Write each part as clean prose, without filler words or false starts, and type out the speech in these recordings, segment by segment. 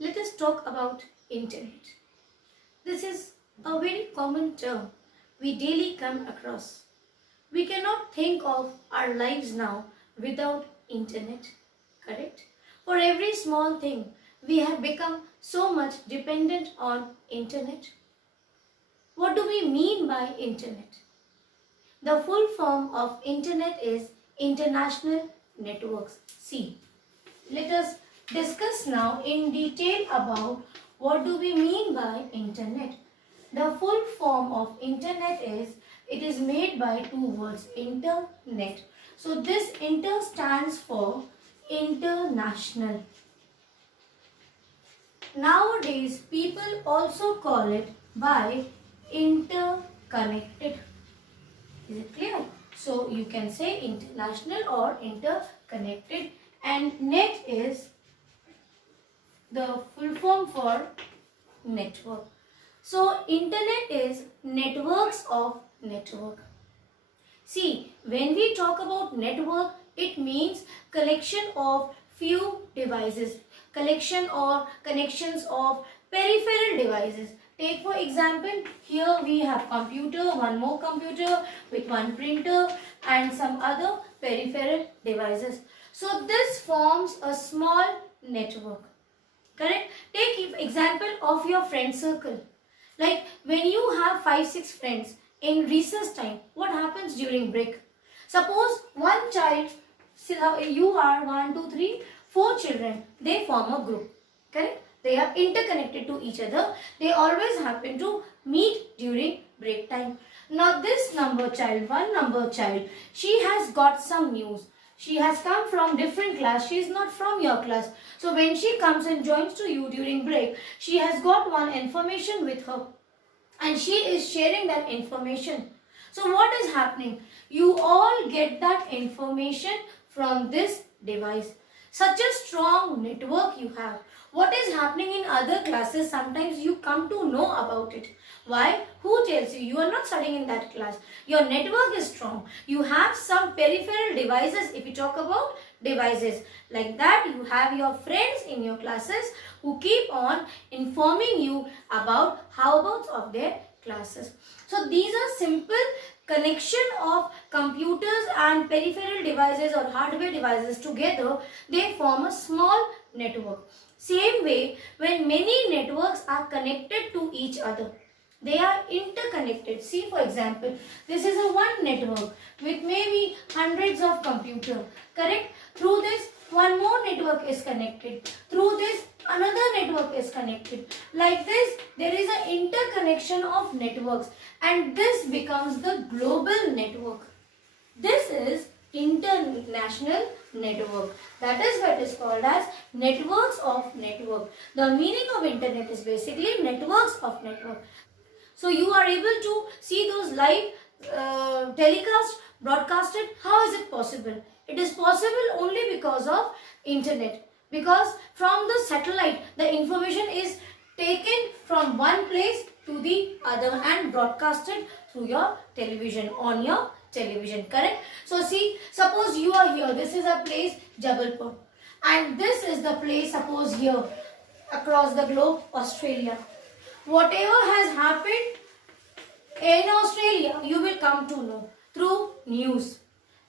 let us talk about internet. This is a very common term we daily come across. We cannot think of our lives now without internet, correct? For every small thing, we have become so much dependent on internet. What do we mean by internet? The full form of internet is international networks. See, let us discuss now in detail about what do we mean by internet. The full form of internet is, it is made by two words, internet. So this inter stands for international. Nowadays people also call it by interconnected. Is it clear? So you can say international or interconnected, and net is the full form for network. So internet is networks of network. See, when we talk about network, it means collection of few devices, collection or connections of peripheral devices. Take for example, here we have computer, one more computer with one printer and some other peripheral devices. So this forms a small network. Correct? Take example of your friend circle. Like when you have 5-6 friends in recess time, what happens during break? Suppose one child, you are 1, 2, 3, 4 children, they form a group. Correct? They are interconnected to each other. They always happen to meet during break time. Now this number child, one number child, she has got some news. She has come from different class. She is not from your class. So when she comes and joins to you during break, she has got one information with her. And she is sharing that information. So what is happening? You all get that information from this device. Such a strong network you have. What is happening in other classes, sometimes you come to know about it. Why? Who tells you? You are not studying in that class. Your network is strong. You have some peripheral devices. If you talk about devices like that, you have your friends in your classes who keep on informing you about how about of their classes. So these are simple connection of computers and peripheral devices or hardware devices together. They form a small network. Same way, when many networks are connected to each other, they are interconnected. See, for example, this is a one network with maybe hundreds of computers. Correct? Through this, one more network is connected. Through this, another network is connected. Like this, there is an interconnection of networks, and this becomes the global network. This is international network. That is what is called as networks of network. The meaning of internet is basically networks of network. So you are able to see those live telecast broadcasted. How is it possible? It is possible only because of internet. Because from the satellite, the information is taken from one place to the other and broadcasted through your television, on your television. Correct? So see, suppose you are here. This is a place, Jabalpur. And this is the place, suppose here, across the globe, Australia. Whatever has happened in Australia, you will come to know through news.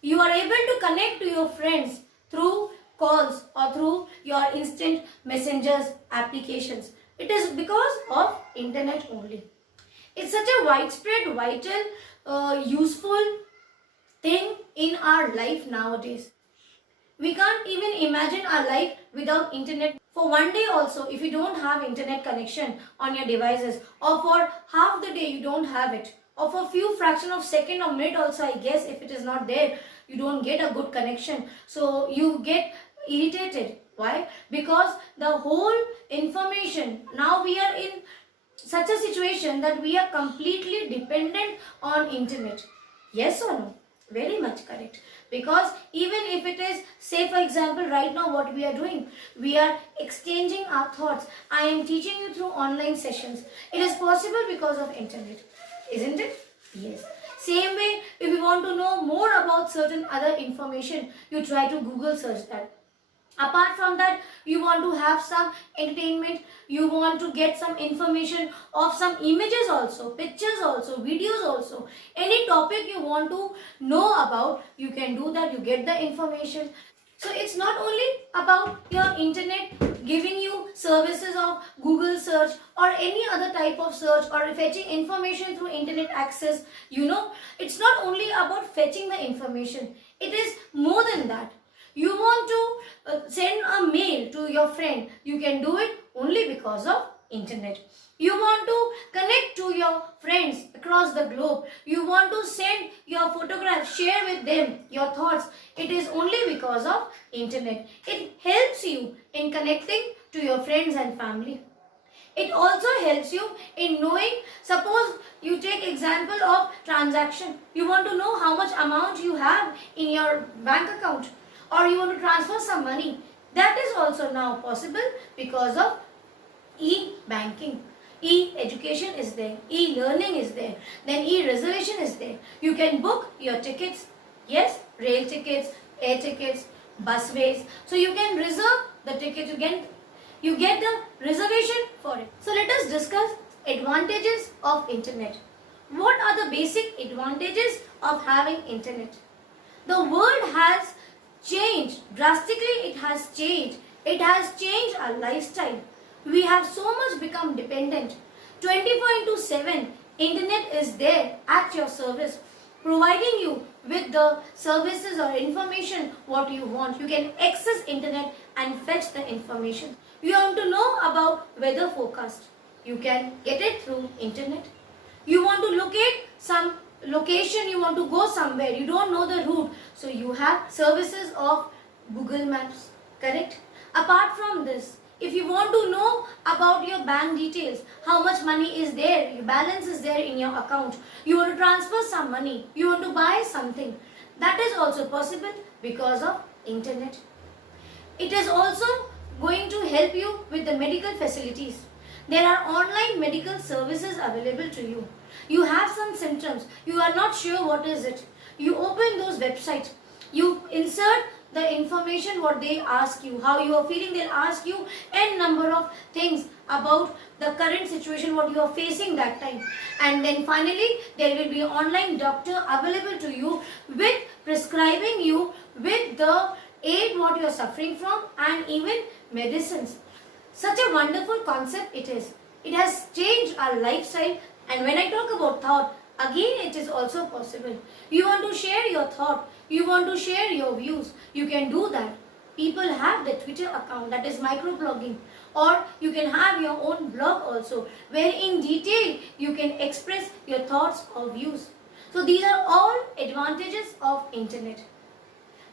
You are able to connect to your friends through calls or through your instant messengers applications. It is because of internet only. It's such a widespread, vital, useful thing in our life nowadays. We can't even imagine our life without internet. For one day also, if you don't have internet connection on your devices, or for half the day you don't have it, or for few fraction of second or minute also, I guess if it is not there, you don't get a good connection. So you get irritated. Why? Because the whole information, now we are in such a situation that we are completely dependent on internet. Yes or no? Very much correct. Because even if it is, say for example, right now what we are doing, we are exchanging our thoughts. I am teaching you through online sessions. It is possible because of internet. Isn't it? Yes. Same way, if you want to know more about certain other information, you try to Google search that. Apart from that, you want to have some entertainment, you want to get some information of some images also, pictures also, videos also. Any topic you want to know about, you can do that, you get the information. So it's not only about your internet giving you services of Google search or any other type of search or fetching information through internet access. It's not only about fetching the information. It is more than that. You want to send a mail to your friend, you can do it only because of internet. You want to connect to your friends across the globe, you want to send your photographs, share with them your thoughts, it is only because of internet. It helps you in connecting to your friends and family. It also helps you in knowing, suppose you take example of transaction, you want to know how much amount you have in your bank account, or you want to transfer some money. That is also now possible because of e-banking. E-education is there, e-learning is there, then e-reservation is there. You can book your tickets, yes, rail tickets, air tickets, busways. So you can reserve the ticket, you get the reservation for it. So let us discuss advantages of internet. What are the basic advantages of having internet? The world has changed drastically. It has changed our lifestyle. We have so much become dependent. 24/7 internet is there at your service, providing you with the services or information what you want. You can access internet and fetch the information. You want to know about weather forecast, you can get it through internet. You want to locate some location, you want to go somewhere, you don't know the route, so you have services of Google Maps, correct? Apart from this, if you want to know about your bank details, how much money is there, your balance is there in your account, you want to transfer some money, you want to buy something, that is also possible because of internet. It is also going to help you with the medical facilities. There are online medical services available to you. You have some symptoms, you are not sure what is it. You open those websites, you insert the information what they ask you, how you are feeling, they'll ask you n number of things about the current situation what you are facing that time. And then finally there will be an online doctor available to you with prescribing you with the aid what you are suffering from and even medicines. Such a wonderful concept it is. It has changed our lifestyle. And when I talk about thought, again it is also possible. You want to share your thought, you want to share your views, you can do that. People have the Twitter account, that is microblogging, or you can have your own blog also, where in detail you can express your thoughts or views. So these are all advantages of internet.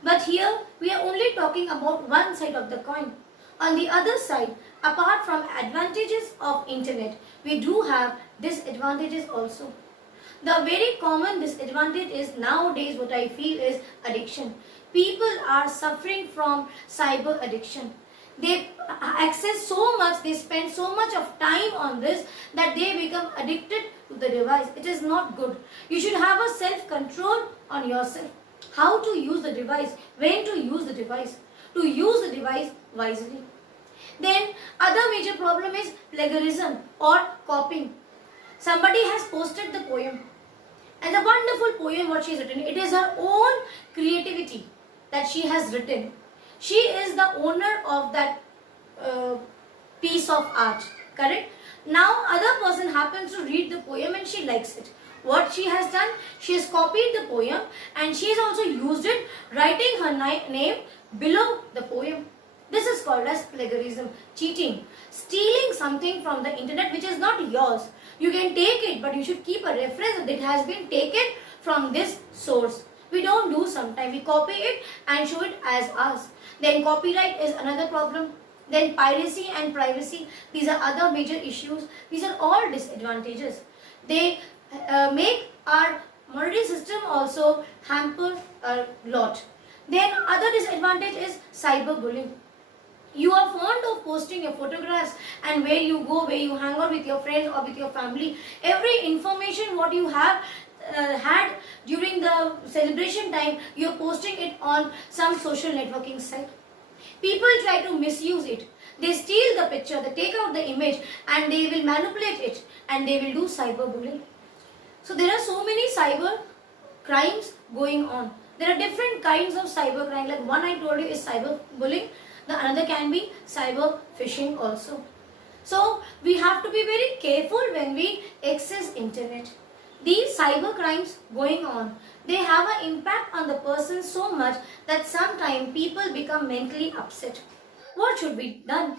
But here we are only talking about one side of the coin. On the other side, apart from advantages of internet, we do have disadvantages also. The very common disadvantage is nowadays what I feel is addiction. People are suffering from cyber addiction. They access so much, they spend so much of time on this that they become addicted to the device. It is not good. You should have a self-control on yourself. How to use the device, when to use the device, to use the device wisely. Then other major problem is plagiarism or copying. Somebody has posted the poem, and the wonderful poem what she has written, it is her own creativity that she has written. She is the owner of that piece of art, correct? Now other person happens to read the poem and she likes it. What she has done, she has copied the poem and she has also used it, writing her name below the poem. This is called as plagiarism, cheating, stealing something from the internet which is not yours. You can take it, but you should keep a reference that it has been taken from this source. We don't do sometimes. We copy it and show it as us. Then copyright is another problem. Then piracy and privacy. These are other major issues. These are all disadvantages. They make our monetary system also hamper a lot. Then other disadvantage is cyberbullying. You are fond of posting your photographs and where you go, where you hang out with your friends or with your family. Every information what you have had during the celebration time, you are posting it on some social networking site. People try to misuse it. They steal the picture, they take out the image and they will manipulate it and they will do cyberbullying. So there are so many cyber crimes going on. There are different kinds of cyber crime. Like one I told you is cyber bullying. The another can be cyber phishing also. So we have to be very careful when we access internet. These cyber crimes going on, they have an impact on the person so much that sometimes people become mentally upset. What should be done?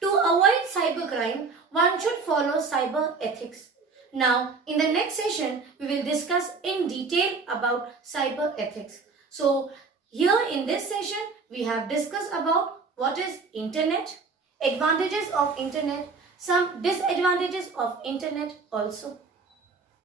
To avoid cybercrime, one should follow cyber ethics. Now, in the next session, we will discuss in detail about cyber ethics. So, here in this session, we have discussed about what is internet, advantages of internet, some disadvantages of internet also.